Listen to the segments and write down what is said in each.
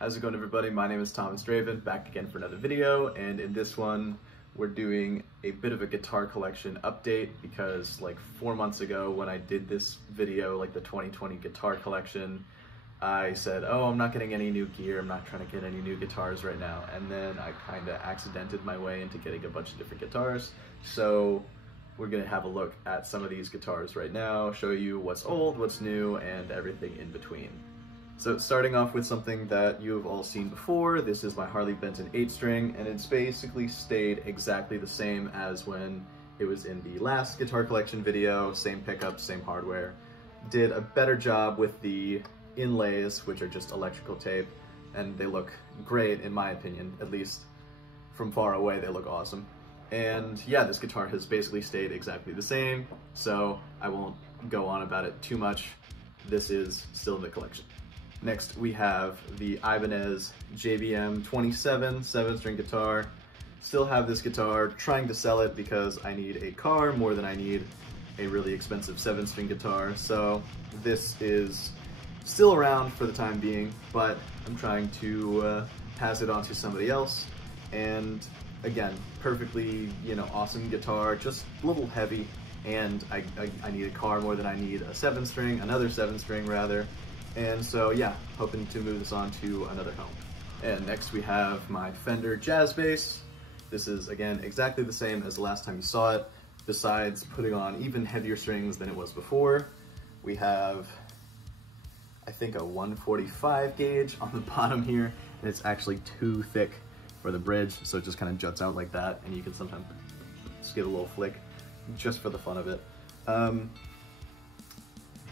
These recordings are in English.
How's it going, everybody? My name is Thomas Draven, back again for another video, and in this one we're doing a bit of a guitar collection update because like 4 months ago when I did this video, like the 2020 guitar collection, I said, oh, I'm not getting any new gear, I'm not trying to get any new guitars right now, and then I kind of accidented my way into getting a bunch of different guitars. So we're going to have a look at some of these guitars right now, show you what's old, what's new, and everything in between. So starting off with something that you have all seen before, this is my Harley Benton 8-string, and it's basically stayed exactly the same as when it was in the last guitar collection video, same pickups, same hardware. Did a better job with the inlays, which are just electrical tape, and they look great in my opinion, at least from far away they look awesome. And yeah, this guitar has basically stayed exactly the same, so I won't go on about it too much. This is still in the collection. Next, we have the Ibanez JVM27 7-string guitar. Still have this guitar, trying to sell it because I need a car more than I need a really expensive 7-string guitar. So this is still around for the time being, but I'm trying to pass it on to somebody else. And again, perfectly, awesome guitar, just a little heavy, and I need a car more than I need a 7-string, another 7-string rather. And so yeah, hoping to move this on to another home. And next we have my Fender jazz bass. This is again exactly the same as the last time you saw it, besides putting on even heavier strings than it was before. We have, I think, a 145 gauge on the bottom here, and it's actually too thick for the bridge, so it just kind of juts out like that, and you can sometimes just give a little flick just for the fun of it.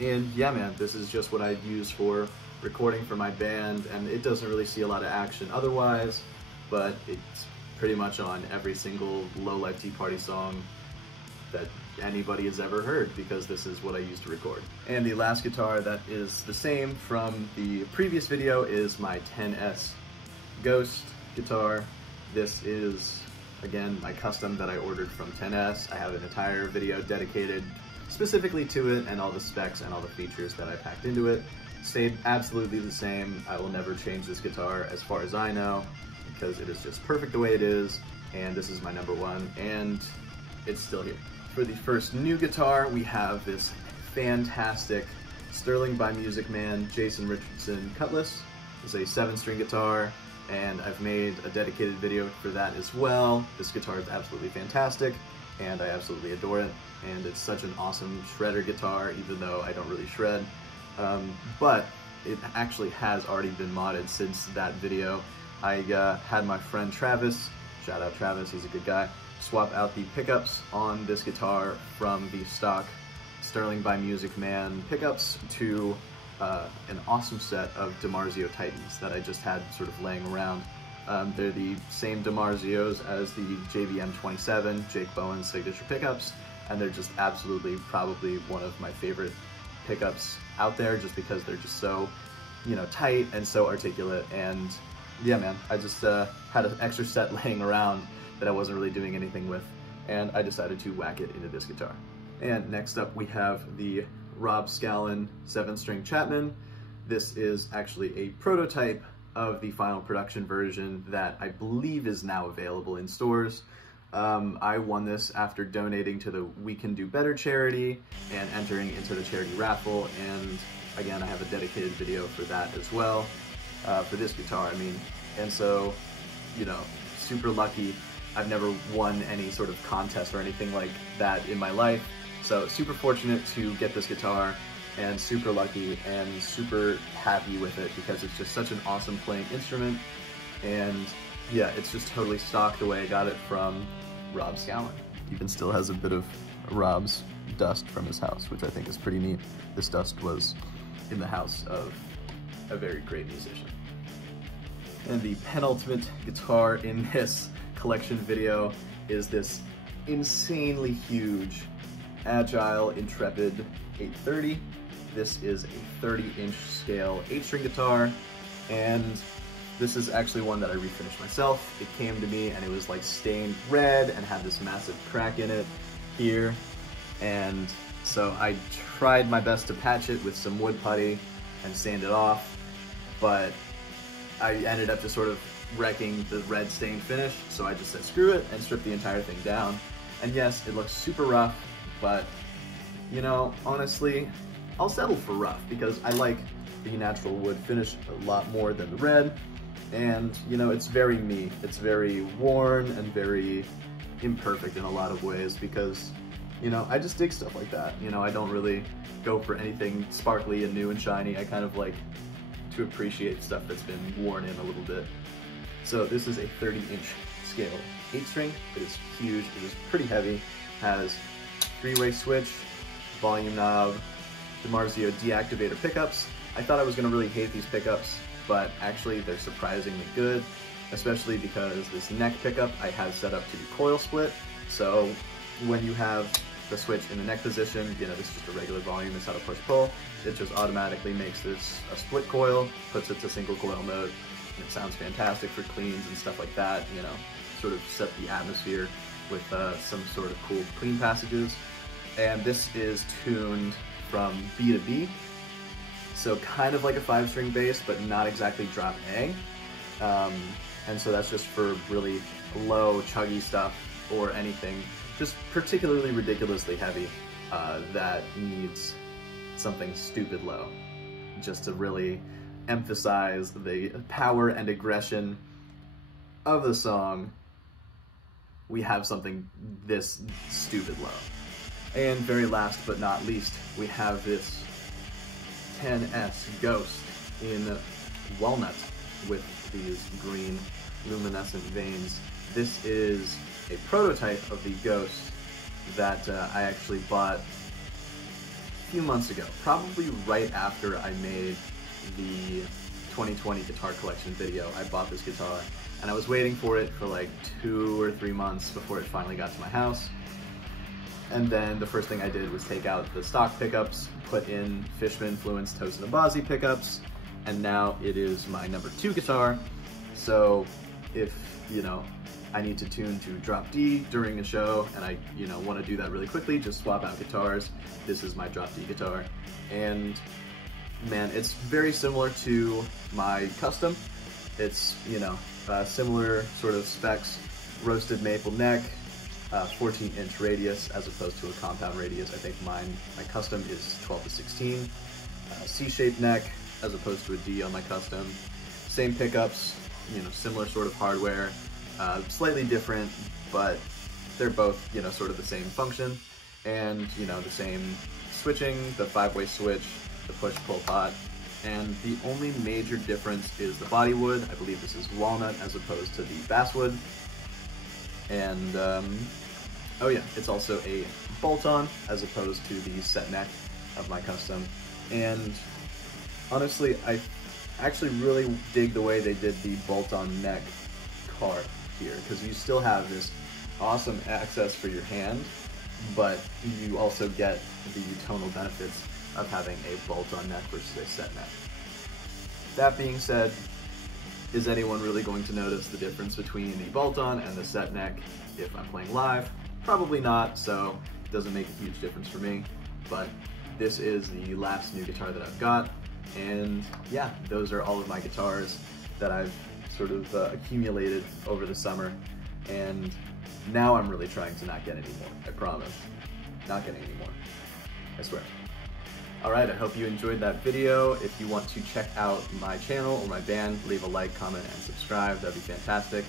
And yeah, man, this is just what I use for recording for my band, and it doesn't really see a lot of action otherwise, but it's pretty much on every single Low Life Tea Party song that anybody has ever heard, because this is what I use to record. And the last guitar that is the same from the previous video is my 10S Ghost guitar. This is, again, my custom that I ordered from 10S. I have an entire video dedicated specifically to it and all the specs and all the features that I packed into it. Stayed absolutely the same. I will never change this guitar as far as I know, because it is just perfect the way it is, and this is my number one, and it's still here. For the first new guitar, we have this fantastic Sterling by Music Man Jason Richardson Cutlass. It's a 7-string guitar, and I've made a dedicated video for that as well. This guitar is absolutely fantastic, and I absolutely adore it, and it's such an awesome shredder guitar, even though I don't really shred. But it actually has already been modded since that video. I had my friend Travis, shout out Travis, he's a good guy, swap out the pickups on this guitar from the stock Sterling by Music Man pickups to an awesome set of DiMarzio Titans that I just had sort of laying around. They're the same DiMarzios as the JVM27, Jake Bowen's signature pickups, and they're just absolutely probably one of my favorite pickups out there, just because they're just so, tight and so articulate. And yeah, man, I just had an extra set laying around that I wasn't really doing anything with, and I decided to whack it into this guitar. And next up we have the Rob Scallon 7-string Chapman. This is actually a prototype of the final production version that I believe is now available in stores. I won this after donating to the We Can Do Better charity and entering into the charity raffle, and again, I have a dedicated video for that as well, for this guitar, and so, super lucky. I've never won any sort of contest or anything like that in my life, so super fortunate to get this guitar, and super lucky and super happy with it because it's just such an awesome playing instrument. And yeah, it's just totally stock the way I got it from Rob Scallon. Even still has a bit of Rob's dust from his house, which I think is pretty neat. This dust was in the house of a very great musician. And the penultimate guitar in this collection video is this insanely huge Agile Intrepid 830. This is a 30-inch scale 8-string guitar, and this is actually one that I refinished myself. It came to me and it was like stained red and had this massive crack in it here, and so I tried my best to patch it with some wood putty and sand it off, but I ended up just sort of wrecking the red stain finish, so I just said screw it and stripped the entire thing down. And yes, it looks super rough, but you know, honestly, I'll settle for rough because I like the natural wood finish a lot more than the red. And you know, it's very me. It's very worn and very imperfect in a lot of ways because, you know, I just dig stuff like that. You know, I don't really go for anything sparkly and new and shiny. I kind of like to appreciate stuff that's been worn in a little bit. So this is a 30-inch scale 8-string. It is huge. It is pretty heavy. Has 3-way switch, volume knob, DiMarzio deactivator pickups. I thought I was going to really hate these pickups, but actually they're surprisingly good, especially because this neck pickup I have set up to do coil split. So when you have the switch in the neck position, you know, this is just a regular volume, it's not a push-pull. It just automatically makes this a split coil, puts it to single coil mode, and it sounds fantastic for cleans and stuff like that, you know, sort of set the atmosphere with some sort of cool clean passages. And this is tuned from B to B, so kind of like a 5-string bass, but not exactly drop A. And so that's just for really low, chuggy stuff or anything just particularly ridiculously heavy that needs something stupid low, just to really emphasize the power and aggression of the song. We have something this stupid low. And very last but not least, we have this 10S Ghost in walnut with these green luminescent veins. This is a prototype of the Ghost that I actually bought a few months ago, probably right after I made the 2020 guitar collection video. I bought this guitar and I was waiting for it for like 2 or 3 months before it finally got to my house. And then the first thing I did was take out the stock pickups, put in Fishman Fluence Tosin Abazi pickups, and now it is my number 2 guitar. So if, you know, I need to tune to drop D during a show and I, you know, want to do that really quickly, just swap out guitars. This is my drop D guitar. And man, it's very similar to my custom. It's, you know, similar sort of specs, roasted maple neck, 14-inch radius as opposed to a compound radius. I think my custom is 12 to 16. C-shaped neck as opposed to a D on my custom. Same pickups, you know, similar sort of hardware, slightly different, but they're both, you know, sort of the same function. And, you know, the same switching, the 5-way switch, the push-pull pot. And the only major difference is the body wood. I believe this is walnut as opposed to the basswood. And, oh yeah, it's also a bolt-on as opposed to the set neck of my custom. And honestly, I actually really dig the way they did the bolt-on neck card here, because you still have this awesome access for your hand, but you also get the tonal benefits of having a bolt-on neck versus a set neck. That being said, is anyone really going to notice the difference between the bolt-on and the set neck if I'm playing live? Probably not, so it doesn't make a huge difference for me. But this is the last new guitar that I've got, and yeah, those are all of my guitars that I've sort of accumulated over the summer, and now I'm really trying to not get any more. I promise. Not getting any more. I swear. Alright, I hope you enjoyed that video. If you want to check out my channel or my band, leave a like, comment, and subscribe. That'd be fantastic.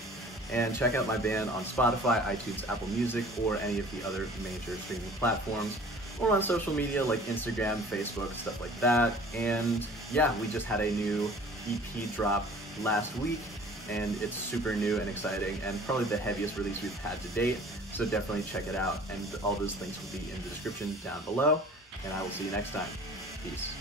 And check out my band on Spotify, iTunes, Apple Music, or any of the other major streaming platforms, or on social media like Instagram, Facebook, stuff like that. And yeah, we just had a new EP drop last week, and it's super new and exciting, and probably the heaviest release we've had to date. So definitely check it out, and all those links will be in the description down below. And I will see you next time. Peace.